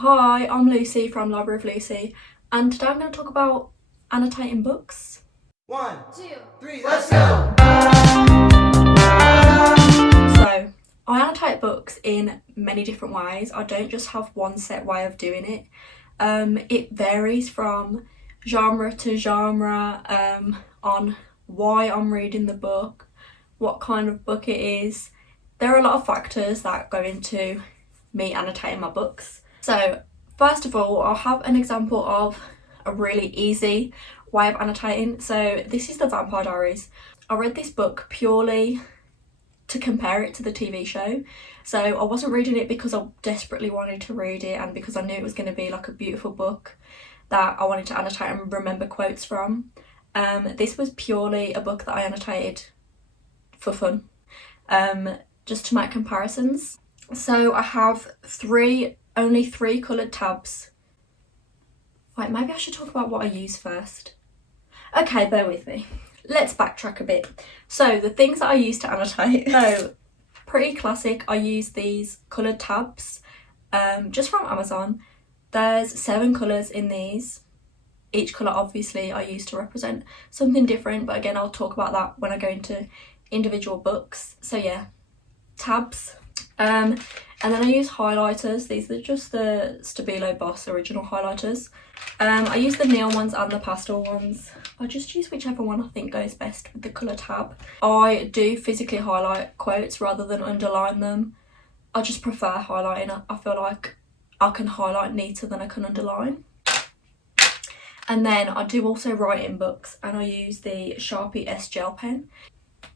Hi, I'm Lucy from Library of Lucy, and today I'm going to talk about annotating books. 1, 2, 3, let's go! So, I annotate books in many different ways. I don't just have one set way of doing it. It varies from genre to genre, on why I'm reading the book, what kind of book it is. There are a lot of factors that go into me annotating my books. So first of all, I'll have an example of a really easy way of annotating. So this is the Vampire Diaries. I read this book purely to compare it to the TV show. So I wasn't reading it because I desperately wanted to read it and because I knew it was going to be like a beautiful book that I wanted to annotate and remember quotes from. This was purely a book that I annotated for fun, just to make comparisons. So I have only three coloured tabs. Wait, maybe I should talk about what I use first. Okay, bear with me. Let's backtrack a bit. So the things that I use to annotate. So pretty classic, I use these coloured tabs, just from Amazon. There's 7 colours in these. Each colour obviously I use to represent something different, but again I'll talk about that when I go into individual books. So yeah, tabs. And then I use highlighters. These are just the Stabilo Boss original highlighters. I use the neon ones and the pastel ones. I just use whichever one I think goes best with the colour tab. I do physically highlight quotes rather than underline them. I just prefer highlighting. I feel like I can highlight neater than I can underline. And then I do also write in books, and I use the Sharpie S gel pen.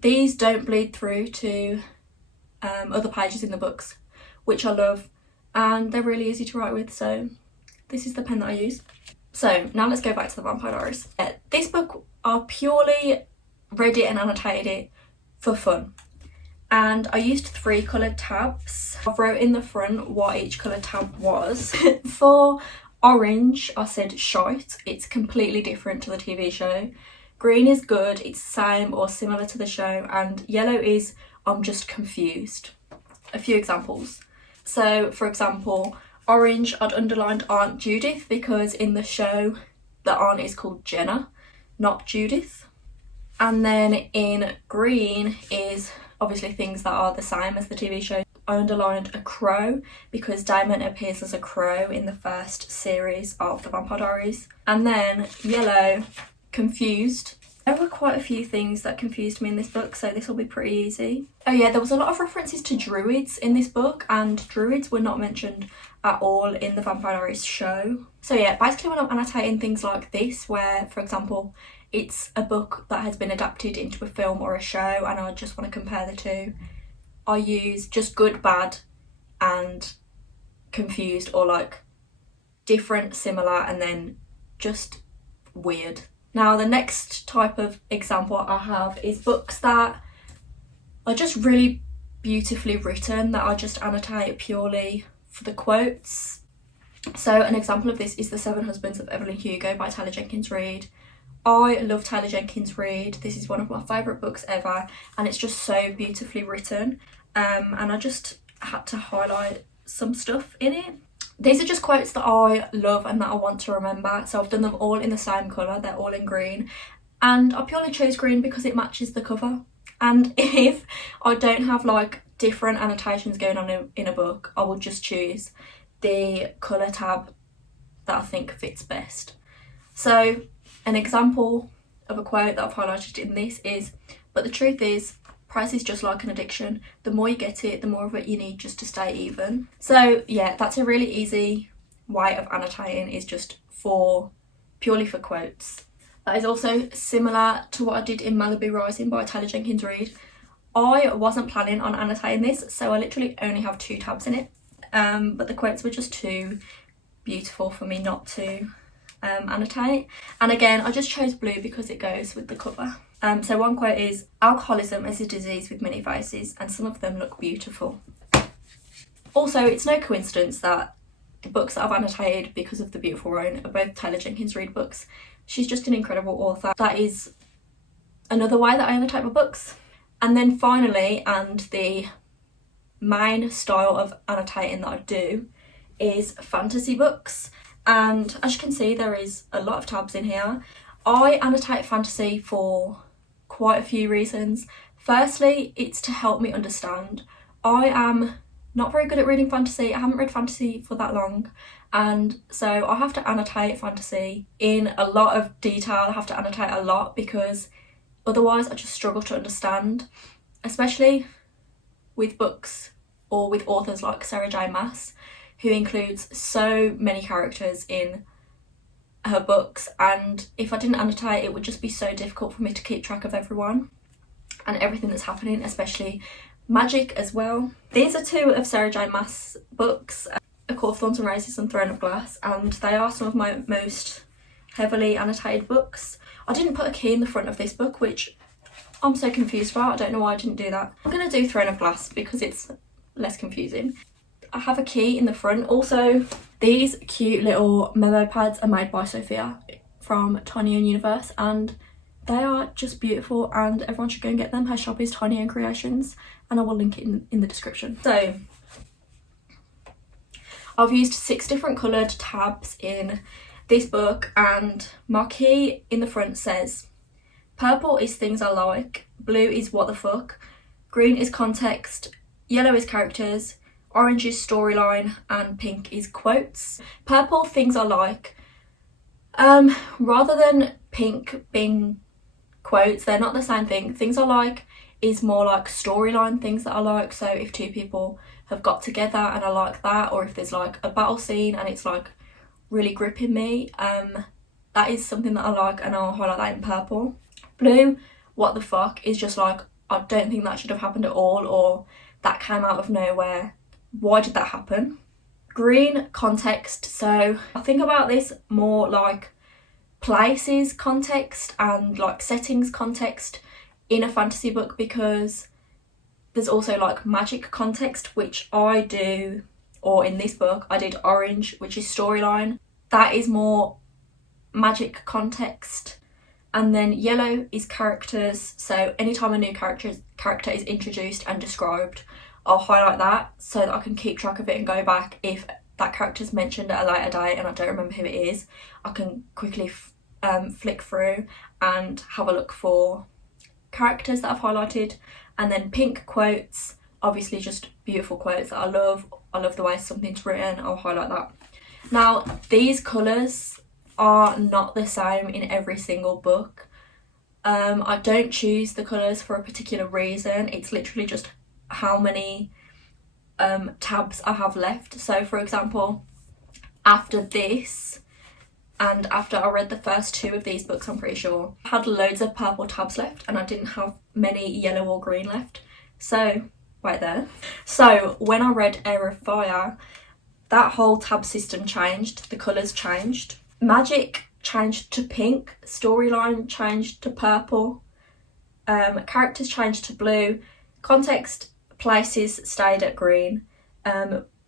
These don't bleed through to other pages in the books, which I love, and they're really easy to write with, so this is the pen that I use. So now let's go back to the Vampire Diaries. This book, I purely read it and annotated it for fun, and I used 3 coloured tabs. I wrote in the front what each colour tab was. For orange, I said shite. It's completely different to the TV show. Green is good, it's the same or similar to the show, and yellow is I'm just confused. A few examples. So for example, orange, I'd underlined Aunt Judith because in the show the aunt is called Jenna, not Judith. And then in green is obviously things that are the same as the TV show. I underlined a crow because Damon appears as a crow in the first series of the Vampire Diaries. And then yellow, confused. There were quite a few things that confused me in this book, so this will be pretty easy. Oh yeah, there was a lot of references to druids in this book, and druids were not mentioned at all in the Vampire Diaries show. So yeah, basically when I'm annotating things like this, where for example it's a book that has been adapted into a film or a show and I just want to compare the two, I use just good, bad and confused, or like different, similar, and then just weird. Now the next type of example I have is books that are just really beautifully written that I just annotate purely for the quotes. So an example of this is The 7 Husbands of Evelyn Hugo by Taylor Jenkins Reid. I love Taylor Jenkins Reid. This is one of my favourite books ever, and it's just so beautifully written, and I just had to highlight some stuff in it. These are just quotes that I love and that I want to remember, so I've done them all in the same colour. They're all in green, and I purely chose green because it matches the cover. And if I don't have like different annotations going on in a book, I will just choose the colour tab that I think fits best. So an example of a quote that I've highlighted in this is, "But the truth is, price is just like an addiction. The more you get it, the more of it you need just to stay even." So yeah, that's a really easy way of annotating, is just purely for quotes. That is also similar to what I did in Malibu Rising by Taylor Jenkins Reid. I wasn't planning on annotating this, so I literally only have 2 tabs in it, but the quotes were just too beautiful for me not to annotate. And again, I just chose blue because it goes with the cover. So one quote is, "Alcoholism is a disease with many faces, and some of them look beautiful." Also, it's no coincidence that the books that I've annotated because of the beautiful Roan are both Taylor Jenkins Reid books. She's just an incredible author. That is another way that I annotate my books. And then finally, and the main style of annotating that I do, is fantasy books, and as you can see there is a lot of tabs in here. I annotate fantasy for quite a few reasons. Firstly, it's to help me understand. I am not very good at reading fantasy. I haven't read fantasy for that long, and so I have to annotate fantasy in a lot of detail. I have to annotate a lot because otherwise I just struggle to understand, especially with books or with authors like Sarah J Maas, who includes so many characters in her books, and if I didn't annotate it would just be so difficult for me to keep track of everyone and everything that's happening, especially magic as well. These are two of Sarah J Maas' books, A Court of Thorns and Roses and Throne of Glass, and they are some of my most heavily annotated books. I didn't put a key in the front of this book, which I'm so confused about. I don't know why I didn't do that. I'm going to do Throne of Glass because it's less confusing. I have a key in the front. Also, these cute little memo pads are made by Sophia from Tiny Own Universe, and they are just beautiful and everyone should go and get them. Her shop is Tiny Own Creations and I will link it in the description. So I've used 6 different coloured tabs in this book, and my key in the front says purple is things I like, blue is what the fuck, green is context, yellow is characters, orange is storyline, and pink is quotes. Purple, things I like. Rather than pink being quotes, they're not the same thing. Things I like is more like storyline things that I like. So if 2 people have got together and I like that, or if there's like a battle scene and it's like really gripping me, that is something that I like and I'll highlight that in purple. Blue, what the fuck, is just like, I don't think that should have happened at all, or that came out of nowhere. Why did that happen? Green, context. So I think about this more like places context and like settings context in a fantasy book, because there's also like magic context, which I do, or in this book I did orange, which is storyline. That is more magic context. And then yellow is characters. So anytime a new character is introduced and described, I'll highlight that so that I can keep track of it and go back. If that character's mentioned at a later date and I don't remember who it is, I can quickly flick through and have a look for characters that I've highlighted. And then pink quotes, obviously just beautiful quotes that I love. I love the way something's written, I'll highlight that. Now, these colours are not the same in every single book. I don't choose the colours for a particular reason. It's literally just how many tabs I have left. So for example, after this and after I read the first 2 of these books, I'm pretty sure, I had loads of purple tabs left and I didn't have many yellow or green left. So right there. So when I read Air of Fire, that whole tab system changed, the colours changed. Magic changed to pink, storyline changed to purple, characters changed to blue, context, places stayed at green,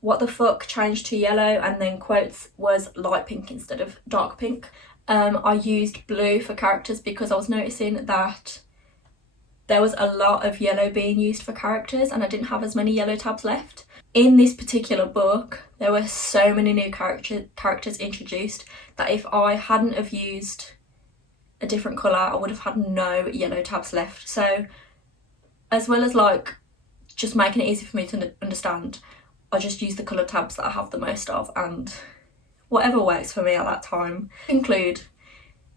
what the fuck changed to yellow, and then quotes was light pink instead of dark pink. I used blue for characters because I was noticing that there was a lot of yellow being used for characters and I didn't have as many yellow tabs left. In this particular book, there were so many new characters introduced that if I hadn't have used a different colour, I would have had no yellow tabs left. So as well as like just making it easy for me to understand, I just use the colour tabs that I have the most of, and whatever works for me at that time. To conclude,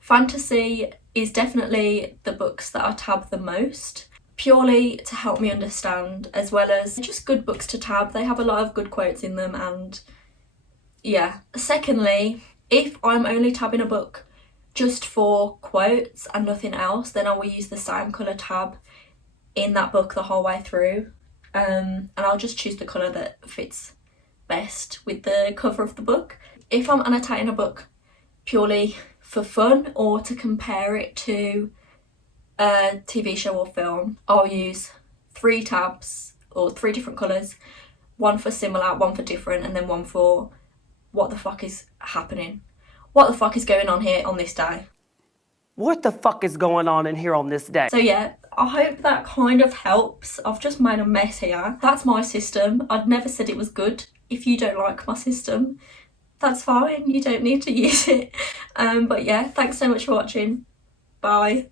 fantasy is definitely the books that I tab the most, purely to help me understand, as well as just good books to tab. They have a lot of good quotes in them, and yeah. Secondly, if I'm only tabbing a book just for quotes and nothing else, then I will use the same colour tab in that book the whole way through, and I'll just choose the colour that fits best with the cover of the book. If I'm annotating a book purely for fun or to compare it to a TV show or film, I'll use 3 tabs or 3 different colours, one for similar, one for different, and then one for what the fuck is happening, what the fuck is going on here on this day. What the fuck is going on in here on this day? So yeah, I hope that kind of helps. I've just made a mess here. That's my system. I'd never said it was good. if you don't like my system, that's fine, you don't need to use it. But yeah, thanks so much for watching. Bye.